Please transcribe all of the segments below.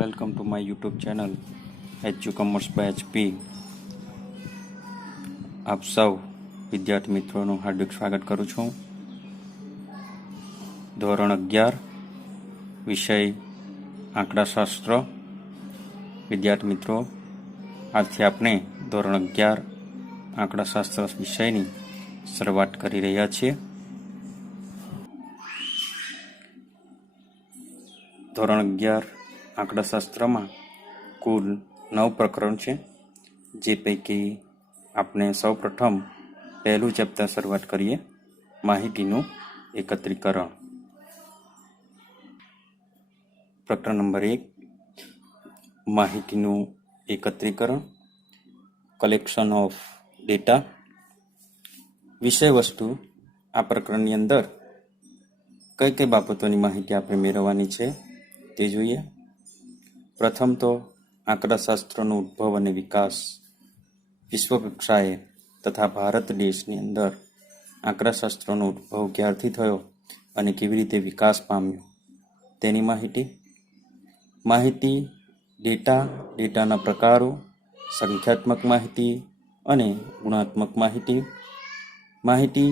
Welcome to my YouTube channel HU commerce by HP. આપ સૌ વિદ્યાર્થી મિત્રોનું હાર્દિક સ્વાગત કરું છું. ધોરણ 11 વિષય આંકડાશાસ્ત્ર. વિદ્યાર્થી મિત્રો, આજથી આપણે ધોરણ 11 આંકડાશાસ્ત્ર વિષયની શરૂઆત કરી રહ્યા છીએ. ધોરણ 11 આંકડાશાસ્ત્રમાં કુલ 9 પ્રકરણ છે, જે પૈકી આપણે સૌ પ્રથમ પહેલું ચેપ્ટર શરૂઆત કરીએ, માહિતીનું એકત્રીકરણ. પ્રકરણ નંબર 1, માહિતીનું એકત્રીકરણ, કલેક્શન ઓફ ડેટા. વિષય વસ્તુ. આ પ્રકરણની અંદર કઈ કઈ બાબતોની માહિતી આપણે મેળવવાની છે તે જોઈએ. પ્રથમ તો આંકડાશાસ્ત્રનો ઉદ્ભવ અને વિકાસ. વિશ્વ કક્ષાએ તથા ભારત દેશની અંદર આંકડાશાસ્ત્રનો ઉદ્ભવ ક્યારથી થયો અને કેવી રીતે વિકાસ પામ્યો તેની માહિતી. ડેટાના પ્રકારો, સંખ્યાત્મક માહિતી અને ગુણાત્મક માહિતી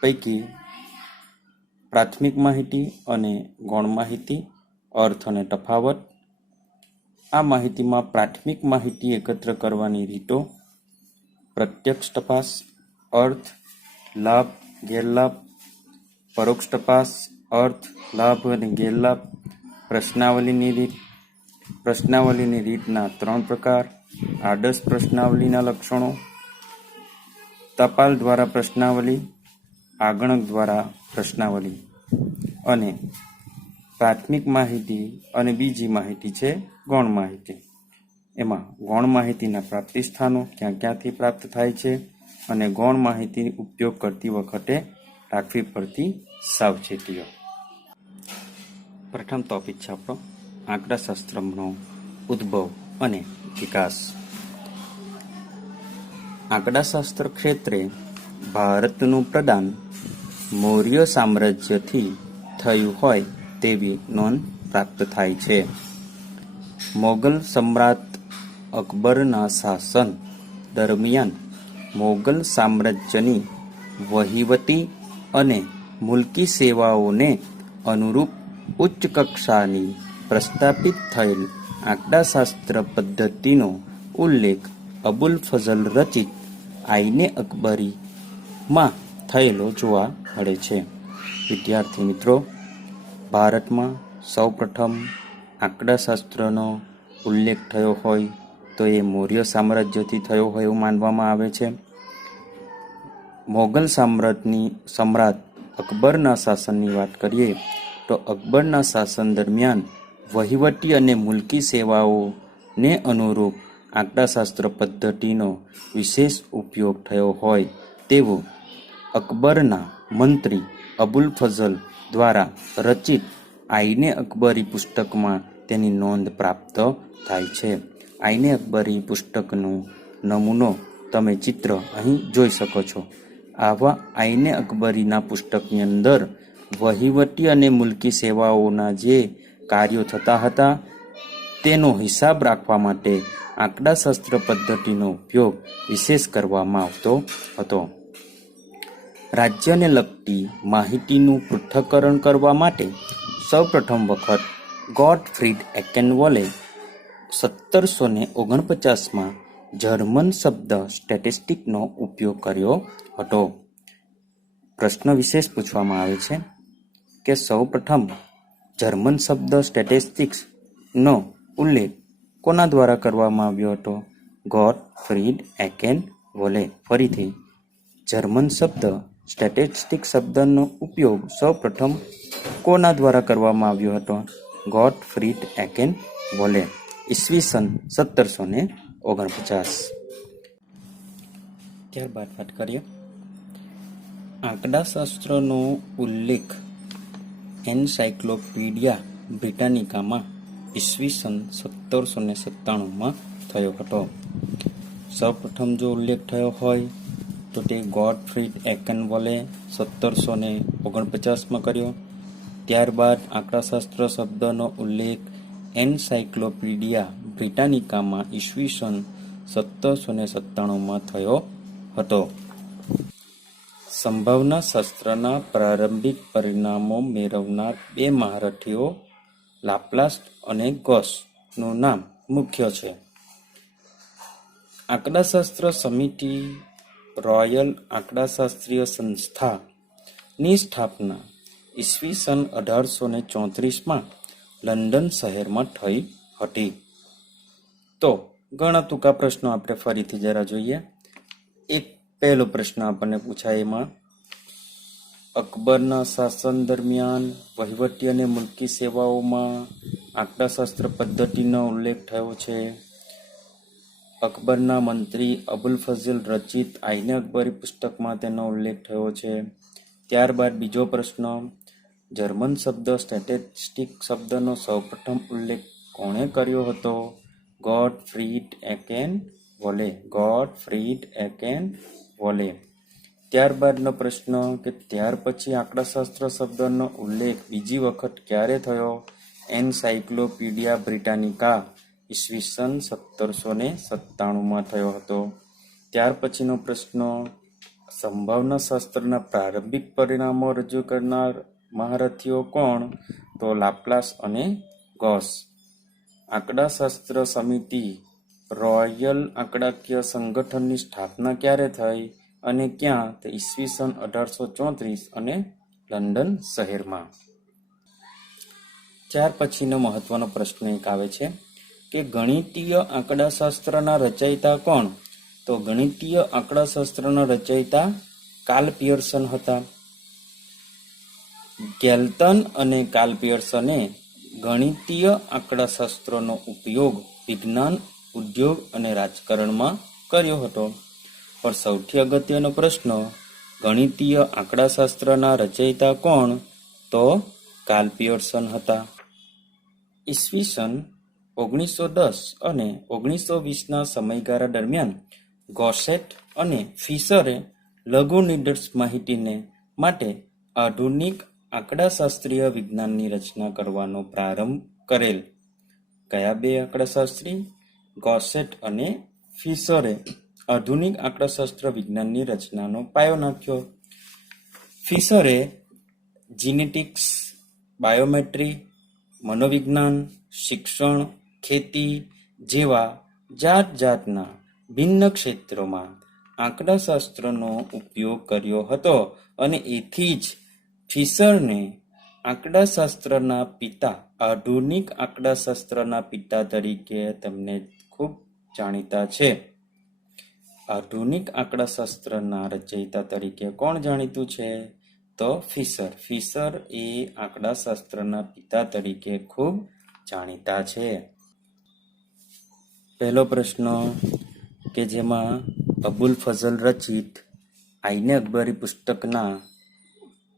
પૈકી પ્રાથમિક માહિતી અને ગૌણ માહિતી, અર્થ અને તફાવત. આ માહિતીમાં પ્રાથમિક માહિતી એકત્ર કરવાની રીતો, પ્રત્યક્ષ તપાસ, અર્થ, લાભ, ગેરલાભ, પરોક્ષ તપાસ, અર્થ, લાભ અને ગેરલાભ, પ્રશ્નાવલીની રીતના 3 પ્રકાર, આદર્શ પ્રશ્નાવલીના લક્ષણો, ટપાલ દ્વારા પ્રશ્નાવલી, આગણક દ્વારા પ્રશ્નાવલી. અને પ્રાથમિક માહિતી અને બીજી માહિતી છે ગૌણ માહિતી. એમાં ગૌણ માહિતીના પ્રાપ્તિ સ્થાનો ક્યાંથી પ્રાપ્ત થાય છે અને ગૌણ માહિતી ઉપયોગ કરતી વખતે રાખવી પડતી સાવચેતીઓ. પ્રથમ ટોપિક છે આપણો આંકડાશાસ્ત્રનો ઉદ્ભવ અને વિકાસ. આંકડાશાસ્ત્ર ક્ષેત્રે ભારતનું પ્રદાન મૌર્ય સામ્રાજ્યથી થયું હોય તેવી નોંધ પ્રાપ્ત થાય છે. મોગલ સમ્રાટ અકબરના શાસન દરમિયાન મોગલ સામ્રાજ્યની વહીવટી અને મુલકી સેવાઓને અનુરૂપ ઉચ્ચ કક્ષાની પ્રસ્થાપિત થયેલ આંકડાશાસ્ત્ર પદ્ધતિનો ઉલ્લેખ અબુલ ફઝલ રચિત આઈને અકબરીમાં થયેલો જોવા મળે છે. વિદ્યાર્થી મિત્રો, ભારતમાં સૌપ્રથમ આંકડાશાસ્ત્રનો ઉલ્લેખ થયો હોય તો એ મૌર્ય સામ્રાજ્યથી થયો હોય એવું માનવામાં આવે છે. મોગલ સમ્રાટ અકબરના શાસનની વાત કરીએ તો અકબરના શાસન દરમિયાન વહીવટી અને મુલકી સેવાઓને અનુરૂપ આંકડાશાસ્ત્ર પદ્ધતિનો વિશેષ ઉપયોગ થયો હોય તેવું અકબરના મંત્રી અબુલ ફઝલ દ્વારા રચિત આઈને અકબરી પુસ્તકમાં તેની નોંધ પ્રાપ્ત થાય છે. આઈને અકબરી પુસ્તકનો નમૂનો તમે ચિત્ર અહીં જોઈ શકો છો. આવા આઈને અકબરીના પુસ્તકની અંદર વહીવટી અને મુલકી સેવાઓના જે કાર્યો થતા હતા તેનો હિસાબ રાખવા માટે આંકડાશાસ્ત્ર પદ્ધતિનો ઉપયોગ વિશેષ કરવામાં આવતો હતો. રાજ્યને લગતી માહિતીનું પૃથ્થકરણ કરવા માટે સૌપ્રથમ વખત ગોટફ્રીડ એકેનવોલે 1749માં જર્મન શબ્દ સ્ટેટિસ્ટિકનો ઉપયોગ કર્યો હતો. પ્રશ્ન વિશેષ પૂછવામાં આવે છે કે સૌપ્રથમ જર્મન શબ્દ સ્ટેટિસ્ટિક્સનો ઉલ્લેખ કોના દ્વારા કરવામાં આવ્યો હતો? ગોટફ્રીડ એકેનવોલે. ફરીથી, જર્મન શબ્દ સ્ટેટિસ્ટિક શબ્દનો ઉપયોગ સૌપ્રથમ કોના દ્વારા કરવામાં આવ્યો હતો? ગોટફ્રીડ એકેનવોલે. ઈસવીસન 1749. ત્યારબાદ વાત કરીએ આંકડાશાસ્ત્રનો ઉલ્લેખ એન્સાઇક્લોપીડિયા બ્રિટાનિકામાં ઈસવીસન 1797માં થયો હતો. સૌપ્રથમ જો ઉલ્લેખ થયો હોય તો તે ગોટફ્રીડ એકેનવોલે 1749માં કર્યો. ત્યારબાદ આંકડાશાસ્ત્ર શબ્દનો ઉલ્લેખ એનસાઇક્લોપીડિયા બ્રિટાનિકામાં ઈસવીસન 1797માં થયો હતો. સંભાવના શાસ્ત્રના પ્રારંભિક પરિણામો મેળવનાર બે મહારથીઓ લાપ્લાસ અને ગૌસનું નામ મુખ્ય છે. આંકડાશાસ્ત્ર સમિતિ રોયલ આંકડાશાસ્ત્રીય સંસ્થાની સ્થાપના ઈસવીસન 1834માં લંડન શહેરમાં થઈ હતી. તો ઘણા ટૂંકા પ્રશ્નો આપણે ફરીથી જરા જોઈએ. એક પહેલો પ્રશ્ન આપણને પૂછાય એમાં અકબરના શાસન દરમિયાન વહીવટી અને મુલકી સેવાઓમાં આંકડાશાસ્ત્ર પદ્ધતિનો ઉલ્લેખ થયો છે. અકબરના મંત્રી અબુલ ફઝલ રચિત આઈને અકબરી પુસ્તકમાં તેનો ઉલ્લેખ થયો છે. ત્યારબાદ બીજો પ્રશ્ન, જર્મન શબ્દ સ્ટેટિસ્ટિક શબ્દનો સૌપ્રથમ ઉલ્લેખ કોણે કર્યો હતો? ગોટફ્રીડ એકેન વોલે. ગોટફ્રીડ એકેન વોલે. ત્યારબાદનો પ્રશ્ન કે ત્યાર પછી આંકડાશાસ્ત્ર શબ્દનો ઉલ્લેખ બીજી વખત ક્યારે થયો? એનસાઇક્લોપીડિયા બ્રિટાનિકા ઈસવીસન 1797માં થયો હતો. ત્યાર પછીનો પ્રશ્ન, સંભાવના શાસ્ત્રના પ્રારંભિક પરિણામો રજૂ કરનાર મહારથીઓ કોણ? તો લાપ્લાસ અને ગૌસ. આંકડાશાસ્ત્ર સમિતિ રોયલ આંકડાકીય સંગઠનની સ્થાપના ક્યારે થઈ અને ક્યાં? તો ઈસવીસન 1834 અને લંડન શહેરમાં. ત્યાર પછીનો મહત્વનો પ્રશ્ન એક આવે છે કે ગણિતીય આંકડાશાસ્ત્રના રચયિતા કોણ? તો ગણિતીય આંકડાશાસ્ત્રના રચયિતા કાર્લ પિયર્સન હતા. ગેલ્ટન અને કાર્લ પિયર્સને ગણિતીય આંકડાશાસ્ત્રનો ઉપયોગ વિજ્ઞાન, ઉદ્યોગ અને રાજકારણમાં કર્યો હતો. પણ સૌથી અગત્યનો પ્રશ્ન, ગણિતીય આંકડાશાસ્ત્રના રચયિતા કોણ? તો કાર્લ પિયર્સન હતા. ઈસવીસન 1910 અને 1920ના સમયગાળા દરમિયાન ગોસેટ અને ફિશરે લઘુ નિદર્શ માહિતીને માટે આધુનિક આંકડાશાસ્ત્રીય વિજ્ઞાનની રચના કરવાનો પ્રારંભ કરેલ. કયા બે આંકડાશાસ્ત્રી? ગોસેટ અને ફિશરે આધુનિક આંકડાશાસ્ત્ર વિજ્ઞાનની રચનાનો પાયો નાખ્યો. ફિશરે જીનેટિક્સ, બાયોમેટ્રી, મનોવિજ્ઞાન, શિક્ષણ, ખેતી જેવા જાત જાતના ભિન્ન ક્ષેત્રોમાં આંકડાશાસ્ત્રનો ઉપયોગ કર્યો હતો અને એથી જ ફિશરને આંકડાશાસ્ત્રના પિતા, આધુનિક આંકડાશાસ્ત્રના પિતા તરીકે તેમને ખૂબ જાણીતા છે. આધુનિક આંકડાશાસ્ત્રના રચયિતા તરીકે કોણ જાણીતું છે? તો ફિશર. ફિશર એ આંકડાશાસ્ત્રના પિતા તરીકે ખૂબ જાણીતા છે. પહેલો પ્રશ્ન કે જેમાં અબુલ ફઝલ રચિત આઈને અકબરી પુસ્તકના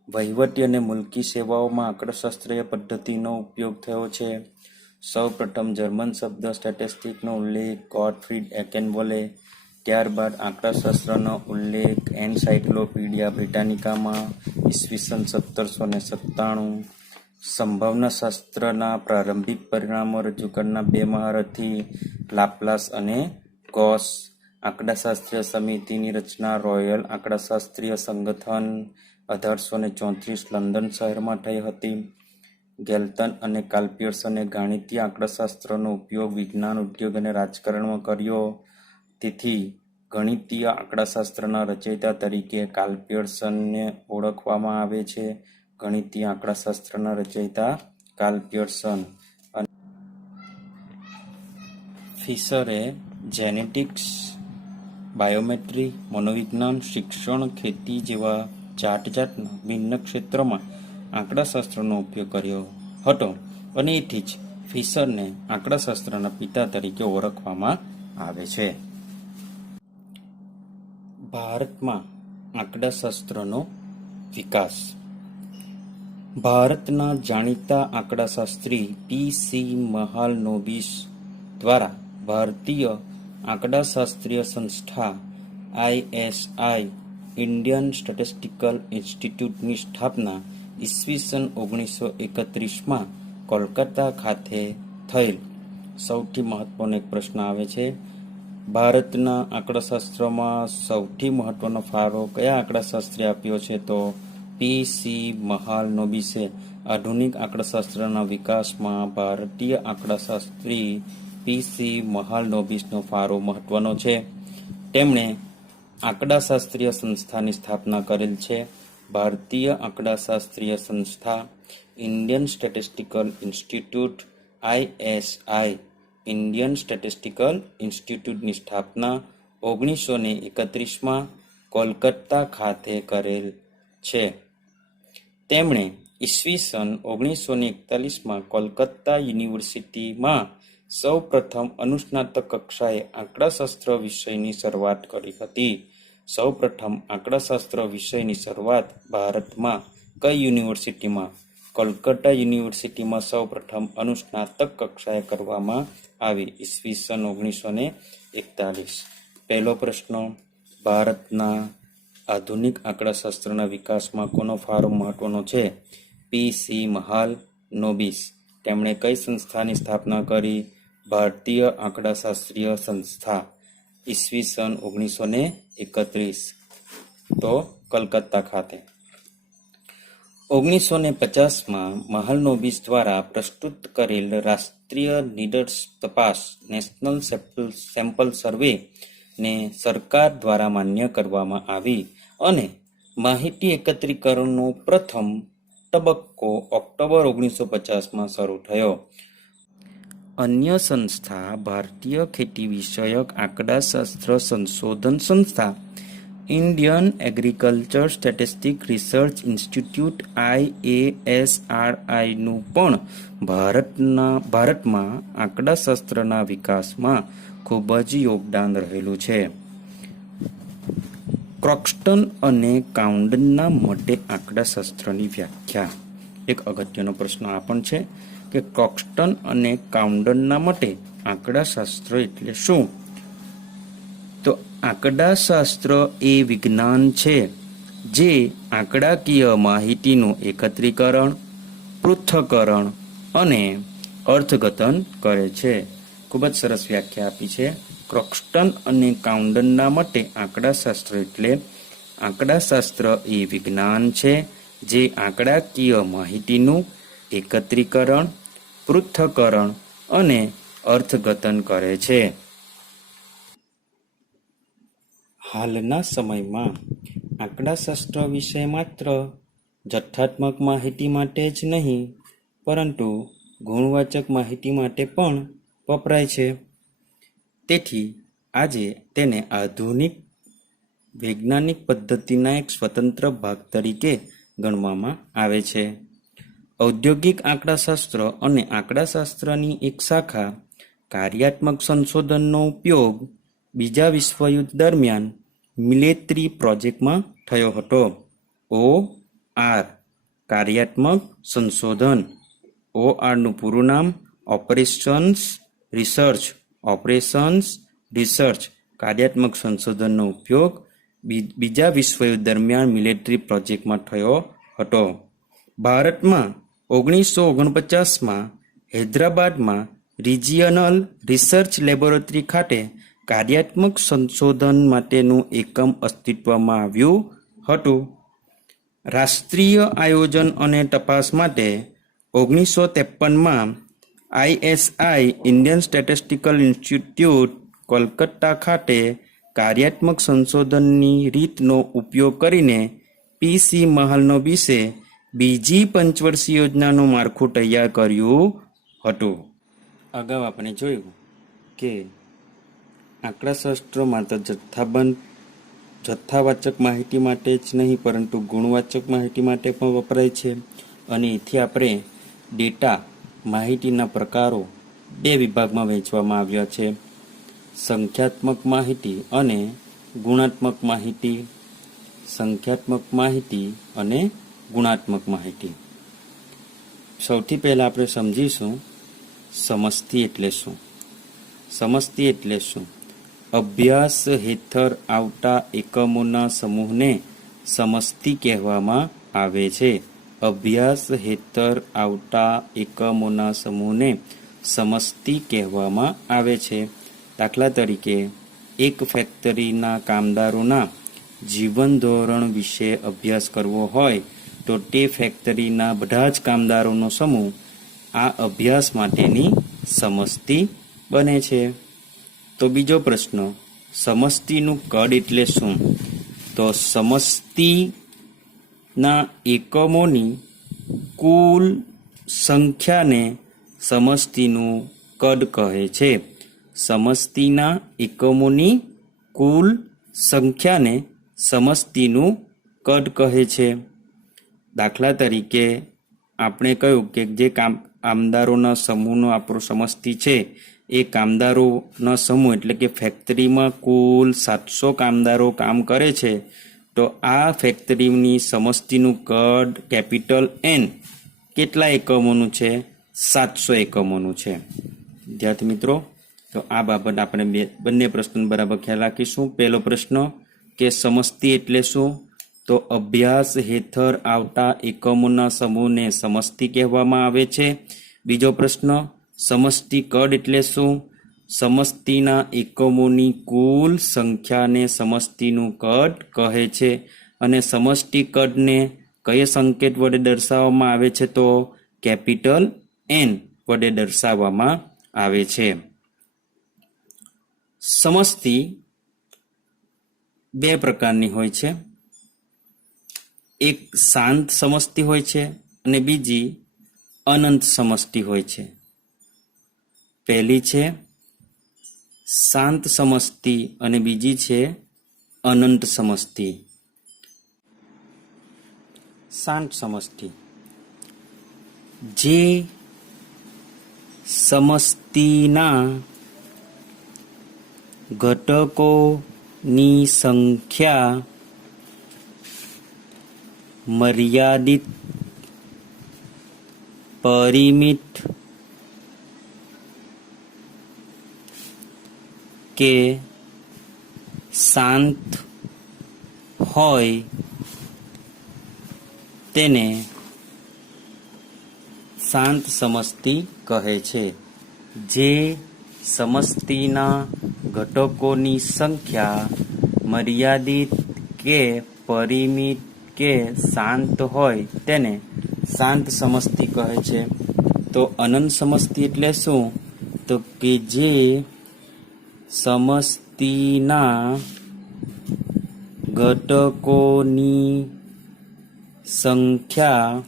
વહીવટી અને મુલકી સેવાઓમાં આંકડાશાસ્ત્રીય પદ્ધતિનો ઉપયોગ થયો છે. સૌ પ્રથમ જર્મન શબ્દ સ્ટેટિસ્ટિકનો ઉલ્લેખ ગોટફ્રીડ એકેનવોલે. ત્યારબાદ આંકડાશાસ્ત્રનો ઉલ્લેખ એનસાઇક્લોપીડિયા બ્રિટાનિકામાં ઈસવીસન 1797. સંભાવના શાસ્ત્રના પ્રારંભિક પરિણામો રજૂ કરનાર બે મહારથી લાપ્લાસ અને ગૌસ. આંકડાશાસ્ત્રીય સમિતિની રચના રોયલ આંકડાશાસ્ત્રીય સંગઠન 1834 લંડન શહેરમાં થઈ હતી. ગેલ્ટન અને કાર્લ પિયર્સને ગણિતીય આંકડાશાસ્ત્રનો ઉપયોગ વિજ્ઞાન, ઉદ્યોગ અને રાજકારણમાં કર્યો. તેથી ગણિતીય આંકડાશાસ્ત્રના રચયિતા તરીકે કાર્લ પિયર્સનને ઓળખવામાં આવે છે. ગણિતીય આંકડાશાસ્ત્રના રચયિતા કાર્લ પિયર્સન. ફિશરે જેનેટિક્સ, બાયોમેટ્રી, મનોવિજ્ઞાન, શિક્ષણ, ખેતી જેવા જાતના ભિન્ન ક્ષેત્રોમાં આંકડાશાસ્ત્રનો ઉપયોગ કર્યો હતો અને એથી જ ફિશરને આંકડાશાસ્ત્રના પિતા તરીકે ઓળખવામાં આવે છે. ભારતમાં આંકડાશાસ્ત્રનો વિકાસ. ભારતના જાણીતા આંકડાશાસ્ત્રી પી.સી. મહાલનોબિસ દ્વારા ભારતીય આંકડાશાસ્ત્રીય સંસ્થા ISI ઇન્ડિયન સ્ટેટિસ્ટિકલ ઇન્સ્ટિટ્યૂટની સ્થાપના ઈસવીસન 1931માં કોલકાતા ખાતે થયેલ. સૌથી મહત્વનો એક પ્રશ્ન આવે છે, ભારતના આંકડાશાસ્ત્રમાં સૌથી મહત્વનો ફાળો કયા આંકડાશાસ્ત્રીએ આપ્યો છે? તો પી.સી. મહાલનોબિસે આધુનિક આંકડાશાસ્ત્રના વિકાસમાં ભારતીય આંકડાશાસ્ત્રી પી.સી. મહાલનોબિસનો ફાળો મહત્વનો છે. તેમણે આંકડાશાસ્ત્રીય સંસ્થાની સ્થાપના કરેલ છે. ભારતીય આંકડાશાસ્ત્રીય સંસ્થા Indian statistical institute ISI Indian statistical ઇન્સ્ટિટ્યૂટની સ્થાપના 1931માં કોલકાતા ખાતે કરેલ છે. તેમણે ઈસવીસન 1941માં કોલકાતા યુનિવર્સિટીમાં સૌ પ્રથમ અનુસ્નાતક કક્ષાએ આંકડાશાસ્ત્ર વિષયની શરૂઆત કરી હતી. સૌ પ્રથમ આંકડાશાસ્ત્ર વિષયની શરૂઆત ભારતમાં કઈ યુનિવર્સિટીમાં? કોલકાતા યુનિવર્સિટીમાં સૌ પ્રથમ અનુસ્નાતક કક્ષાએ કરવામાં આવી, ઈસવીસન 1941. પહેલો પ્રશ્ન, ભારતના આધુનિક આંકડાશાસ્ત્રના વિકાસમાં કોનો ફાળો મહત્વનો છે? પી.સી. મહાલનોબિસ. તેમણે કઈ સંસ્થાની સ્થાપના કરી? ભારતીય આંકડાશાસ્ત્રીય સંસ્થા, ઈસવીસન 1931, તો કલકત્તા ખાતે. 1950માં મહાલનોબિસ દ્વારા પ્રસ્તુત કરેલ રાષ્ટ્રીય નિદર્શ તપાસ નેશનલ સેમ્પલ સર્વે ને સરકાર દ્વારા માન્ય કરવામાં આવી અને માહિતી એકત્રીકરણનો પ્રથમ તબક્કો ઓક્ટોબર 1950માં શરૂ થયો. અન્ય સંસ્થા ભારતીય ખેતી વિષયક આંકડાશાસ્ત્ર સંશોધન સંસ્થા Indian agriculture statistic research institute IASRIનું પણ ભારતમાં આંકડાશાસ્ત્રના વિકાસમાં ખૂબ જ યોગદાન રહેલું છે. ક્રોક્સ્ટન અને કાઉન્ડનના મતે આંકડાશાસ્ત્રની વ્યાખ્યા. એક અગત્યનો પ્રશ્ન આ પણ છે કે ક્રોક્સ્ટન અને કાઉન્ડનના મતે આંકડાશાસ્ત્ર એટલે શું? તો આંકડાશાસ્ત્ર એ વિજ્ઞાન છે જે આંકડાકીય માહિતીનું એકત્રીકરણ, પૃથ્થકરણ અને અર્થઘટન કરે છે. ખૂબ જ સરસ વ્યાખ્યા આપી છે. ક્રોક્સ્ટન અને કાઉન્ડનના મતે આંકડાશાસ્ત્ર એટલે આંકડાશાસ્ત્ર એ વિજ્ઞાન છે જે આંકડાકીય માહિતીનું એકત્રીકરણ, પૃથ્થકરણ અને અર્થઘટન કરે છે. હાલના સમયમાં આંકડાશાસ્ત્ર વિષય માત્ર જથ્થાત્મક માહિતી માટે જ નહીં પરંતુ ગુણવાચક માહિતી માટે પણ વપરાય છે. તેથી આજે તેને આધુનિક વૈજ્ઞાનિક પદ્ધતિના એક સ્વતંત્ર ભાગ તરીકે ગણવામાં આવે છે. ઔદ્યોગિક આંકડાશાસ્ત્ર અને આંકડાશાસ્ત્રની એક શાખા કાર્યાત્મક સંશોધનનો ઉપયોગ બીજા વિશ્વયુદ્ધ દરમિયાન મિલિટરી પ્રોજેક્ટમાં થયો હતો. OR કાર્યાત્મક સંશોધન. ORનું પૂરું નામ ઓપરેશન્સ રિસર્ચ. કાર્યાત્મક સંશોધનનો ઉપયોગ બીજા વિશ્વયુદ્ધ દરમિયાન મિલિટરી પ્રોજેક્ટમાં થયો હતો. ભારતમાં 1949માં હૈદરાબાદમાં રિજિયનલ રિસર્ચ લેબોરેટરી ખાતે કાર્યાત્મક સંશોધન માટેનું એકમ અસ્તિત્વમાં આવ્યું હતું. રાષ્ટ્રીય આયોજન અને તપાસ માટે 1953માં ISI Indian statistical institute Kolkata ખાતે કાર્યાત્મક સંશોધનની રીતનો ઉપયોગ કરીને પી.સી. મહાલનોબિસે બીજી પંચવર્ષીય યોજનાનું માળખું તૈયાર કર્યું હતું. અગાઉ આપણે જોયું કે આંકડાશાસ્ત્ર માત્ર જથ્થાવાચક માહિતી માટે જ નહીં પરંતુ ગુણવાચક માહિતી માટે પણ વપરાય છે. અને એથી આપણે ડેટા માહિતીના પ્રકારો બે વિભાગમાં વહેંચવામાં આવ્યા છે: સંખ્યાત્મક માહિતી અને ગુણાત્મક માહિતી. સંખ્યાત્મક માહિતી અને ગુણાત્મક માહિતી. સૌથી પહેલા આપણે સમજીશું સમષ્ટિ એટલે શું. સમષ્ટિ એટલે શું? અભ્યાસ હેઠળ આવતા એકમોના સમૂહને સમષ્ટિ કહેવામાં આવે છે. અભ્યાસ હેઠળ આવતા એકમોના સમૂહને સમસ્તી કહેવામાં આવે છે. દાખલા તરીકે એક ફેક્ટરીના કામદારોના જીવન ધોરણ વિશે અભ્યાસ કરવો હોય તો તે ફેક્ટરીના બધા જ કામદારોનો સમૂહ આ અભ્યાસ માટેની સમસ્તી બને છે. તો બીજો પ્રશ્ન, સમસ્તીનું કદ એટલે શું? તો સમસ્તીના એકમોની કુલ સંખ્યાને સમસ્તીનું કદ કહે છે. સમસ્તીના એકમોની કુલ સંખ્યાને સમસ્તીનું કદ કહે છે. દાખલા તરીકે આપણે કહ્યું કે જે કામદારોના સમૂહનો આપણો સમસ્તી છે એ કામદારોના સમૂહ એટલે કે ફેક્ટરીમાં કુલ 700 કામદારો કામ કરે છે તો આ ફેક્ટરીની સમસ્તીનું કદ કેપિટલ N કેટલા એકમોનું છે? 700 એકમોનું છે. વિદ્યાર્થી મિત્રો, તો આ બાબત આપણે બંને પ્રશ્ન બરાબર ખ્યાલ રાખીશું. પહેલો પ્રશ્ન કે સમસ્તી એટલે શું? તો અભ્યાસ હેઠળ આવતા એકમોના સમૂહને સમસ્તી કહેવામાં આવે છે. બીજો પ્રશ્ન, સમસ્તી કદ એટલે શું? સમસ્તીના એકમોની કુલ સંખ્યાને સમસ્તીનું કદ કહે છે. અને સમષ્ટિ કદને કયા સંકેત વડે દર્શાવવામાં આવે છે? તો કેપિટલ N વડે દર્શાવવામાં આવે છે. સમસ્તી બે પ્રકારની હોય છે. એક શાંત સમસ્તી હોય છે અને બીજી અનંત સમસ્તી હોય છે. પહેલી છે શાંત સમસ્તી અને બીજી છે અનંત સમસ્તી. શાંત સમસ્તી જે સમસ્તીના ઘટકોની સંખ્યા મર્યાદિત, પરિમિત કે શાંત હોય તેને શાંત સમસ્તી કહે છે. જે સમસ્તીના ઘટકોની સંખ્યા મર્યાદિત કે પરિમિત કે શાંત હોય તેને શાંત સમસ્તી કહે છે. તો અનંત સમસ્તી એટલે શું? તો કે જે સમસ્તીના ઘટકોની સંખ્યા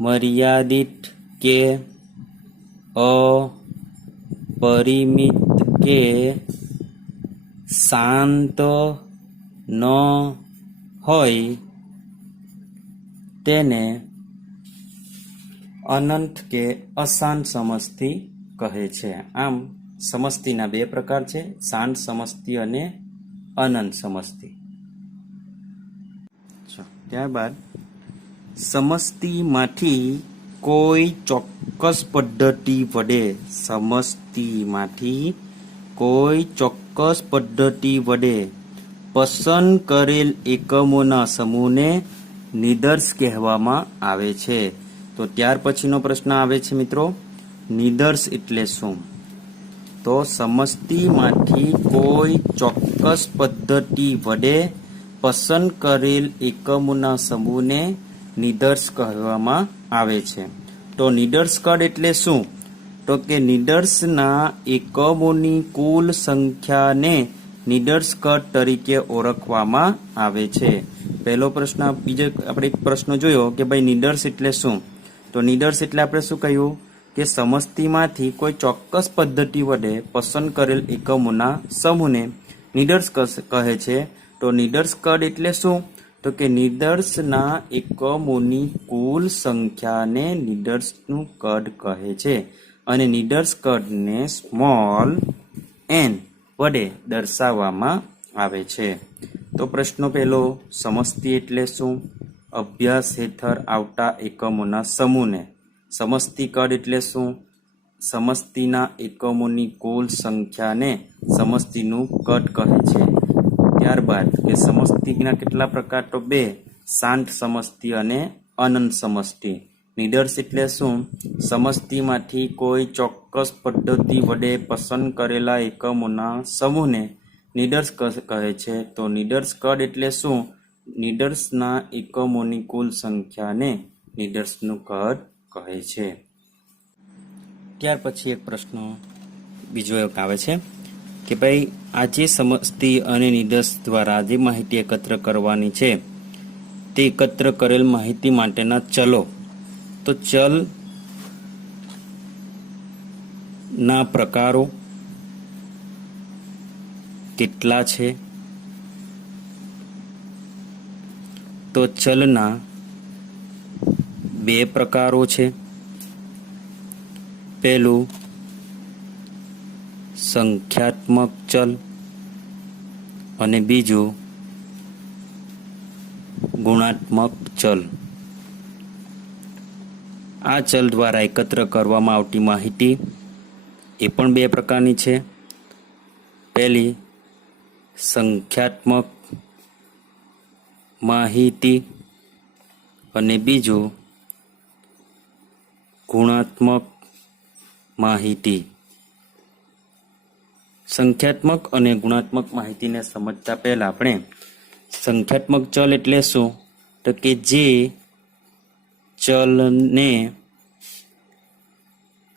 અમર્યાદિત કે અપરિમિત કે શાંત ન હોય તેને અનંત કે અશાંત સમસ્તી કહે છે. આમ સમસ્તીના બે પ્રકાર છે, શાંત સમસ્તી અને અનંત સમસ્તી. ત્યારબાદ સમસ્તીમાંથી કોઈ ચોક્કસ પદ્ધતિ વડે પસંદ કરેલ એકમોના સમૂહને નિદર્શ કહેવામાં આવે છે. તો ત્યાર પછીનો પ્રશ્ન આવે છે મિત્રો, નિદર્શ એટલે શું? તો સમસ્તીમાંથી કોઈ ચોક્કસ પદ્ધતિ વડે પસંદ કરેલ એકમોના સમૂહને નિદર્શ કહેવામાં આવે છે. તો નિદર્શ કદ એટલે શું? તો કે નિદર્શના એકમોની કુલ સંખ્યાને નિદર્શ કદ તરીકે ઓળખવામાં આવે છે. પહેલો પ્રશ્ન, બીજો આપણે એક પ્રશ્ન જોયો કે ભાઈ નિદર્શ એટલે શું? તો નિદર્શ એટલે આપણે શું કહ્યું કે સમસ્તીમાંથી કોઈ ચોક્કસ પદ્ધતિ વડે પસંદ કરેલ એકમોના સમૂહને નિદર્શ કહે છે. તો નિદર્શ કદ એટલે શું? તો કે નિદર્શના એકમોની કુલ સંખ્યાને નિદર્શનું કદ કહે છે અને નિદર્શ કદને સ્મોલ n વડે દર્શાવવામાં આવે છે. તો પ્રશ્ન પહેલો, સમસ્તી એટલે શું? અભ્યાસ હેઠળ આવતા એકમોના સમૂહને. સમસ્તી કદ એટલે શું? સમસ્તીના એકમોની કુલ સંખ્યાને સમસ્તીનું કદ કહે છે. ત્યારબાદ કે સમસ્તીના કેટલા પ્રકાર? તો બે, શાંત સમસ્તી અને અનંત સમસ્તી. નિડર્સ એટલે શું? સમષ્ટિમાંથી કોઈ ચોક્કસ પદ્ધતિ વડે પસંદ કરેલા એકમોના સમૂહને નિડર્સ કહે છે. તો નિડર્સ કદ એટલે શું? નિડર્સના એકમોની કુલ સંખ્યાને નિડર્સનું કદ કહે છે. ત્યાર પછી એક પ્રશ્ન બીજો એક આવે છે કે ભાઈ આ જે સમષ્ટિ અને નિડર્સ દ્વારા જે માહિતી એકત્ર કરવાની છે તે એકત્ર કરેલ માહિતી માટેના ચલો. તો ચલ ના પ્રકારો કેટલા છે? તો ચલના 2 પ્રકારો છે. પહેલું સંખ્યાત્મક ચલ અને બીજું ગુણાત્મક ચલ. આ ચલ દ્વારા એકત્ર કરવામાં આવતી માહિતી એ પણ 2 પ્રકારની છે. પહેલી સંખ્યાત્મક માહિતી અને બીજું ગુણાત્મક માહિતી. સંખ્યાત્મક અને ગુણાત્મક માહિતીને સમજતા પહેલા આપણે સંખ્યાત્મક ચલ એટલે શું? તો કે જે ચલને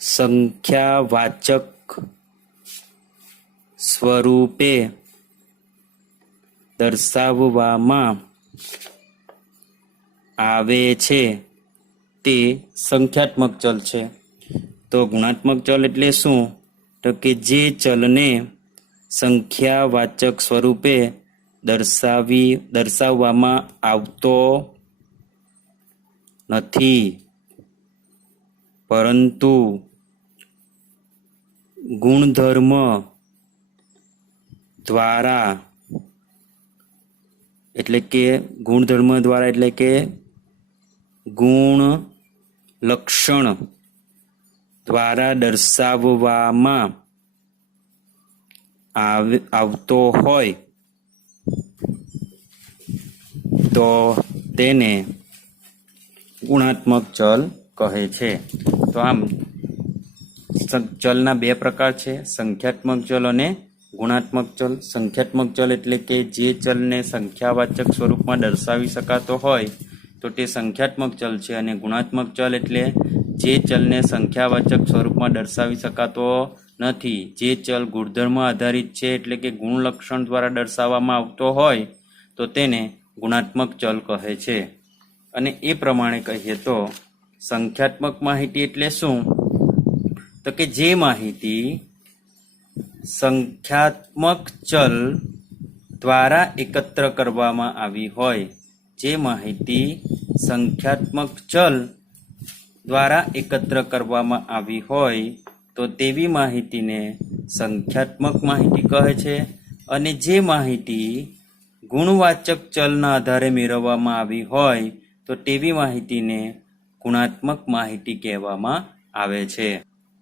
સંખ્યાવાચક સ્વરૂપે દર્શાવવામાં આવે છે તે સંખ્યાત્મક ચલ છે. તો ગુણાત્મક ચલ એટલે શું? તો કે જે ચલને સંખ્યાવાચક સ્વરૂપે દર્શાવવામાં આવતો નથી પરંતુ ગુણધર્મ દ્વારા એટલે કે ગુણ લક્ષણ દ્વારા દર્શાવવામાં આવતો હોય તો તેને ગુણાત્મક ચલ કહે છે. તો આમ ચલના 2 પ્રકાર છે, સંખ્યાત્મક ચલ અને ગુણાત્મક ચલ. સંખ્યાત્મક ચલ એટલે કે જે ચલને સંખ્યાવાચક સ્વરૂપમાં દર્શાવી શકાતો હોય તો તે સંખ્યાત્મક ચલ છે, અને ગુણાત્મક ચલ એટલે જે ચલને સંખ્યાવાચક સ્વરૂપમાં દર્શાવી શકાતો નથી, જે ચલ ગુણધર્મ આધારિત છે એટલે કે ગુણ લક્ષણ દ્વારા દર્શાવવામાં આવતો હોય તો તેને ગુણાત્મક ચલ કહે છે. અને એ પ્રમાણે કહીએ તો સંખ્યાત્મક માહિતી એટલે શું? તો કે જે માહિતી સંખ્યાત્મક ચલ દ્વારા એકત્ર કરવામાં આવી હોય, જે માહિતી સંખ્યાત્મક ચલ દ્વારા એકત્ર કરવામાં આવી હોય તો તેવી માહિતીને સંખ્યાત્મક માહિતી કહે છે. અને જે માહિતી ગુણવાચક ચલના આધારે મેળવવામાં આવી હોય તો તેવી માહિતીને ગુણાત્મક માહિતી કહેવામાં આવે છે.